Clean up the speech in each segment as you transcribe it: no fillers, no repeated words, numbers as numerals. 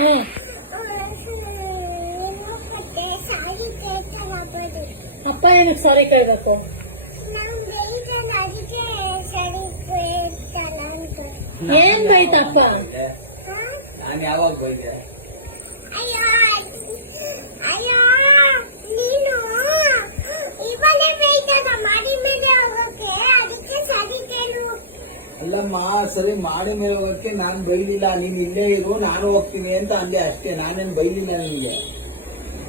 ಹ್ಮ್ ಅಪ್ಪ ಏನಕ್ಕೆ ಸಾರಿ ಕೇಳ್ಬೇಕು? ಏನ್ ಬೈತಪ್ಪ? ನಾನು ಯಾವಾಗ ಬೈದೆ? ಅಲ್ಲಮ್ಮ, ಸರಿ ಮಾಡಿ ಮೇಲೆ ಹೋಗಕ್ಕೆ ನಾನು ಬೈಲಿಲ್ಲ. ನೀನ್ ಇಲ್ಲೇ ಇರು, ನಾನು ಹೋಗ್ತೀನಿ ಅಂತ ಅಂದೆ ಅಷ್ಟೇ. ನಾನೇನ್ ಬೈಲಿಲ್ಲ ನಿನ್ಗೆ.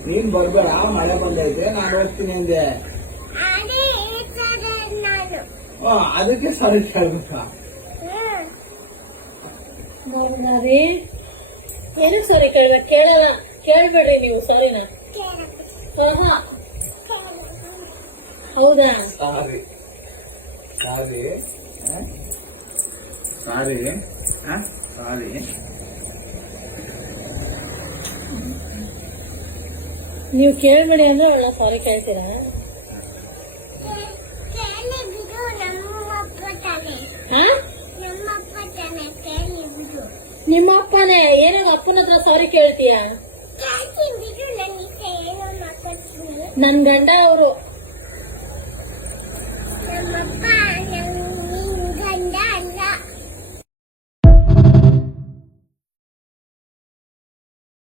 ನೀನ್ ಬರ್ಬೇಡ, ಮಳೆ ಬಂದೈತೆ, ನಾನು ಹೋಗ್ತೀನಿ ಅಂದೆ. ಅದಕ್ಕೆ ಸಾರಿ ಕೇಳ್ಬೇಕ? ಏನಕ್ಕೆ ಸಾರಿ ಕೇಳ್ಬೇಕು? ಕೇಳಲ್ಲ, ಕೇಳ್ಬೇಡ್ರಿ ನೀವು ಸಾರಿನ. ಹೌದಾ? ಸಾರಿ ಸಾರಿ ಸಾರಿ ಸಾರಿ. ನೀವು ಕೇಳ್ಬೇಡಿ ಅಂದ್ರೆ ಅವಳ ಸಾರಿ ಕೇಳ್ತೀರಾ? ನಿಮ್ಮ ಅಪ್ಪನೇ? ಏನಾಗ ಅಪ್ಪನ ಹತ್ರ ಸಾರಿ ಕೇಳ್ತೀಯ? ನನ್ ಗಂಡ ಅವರು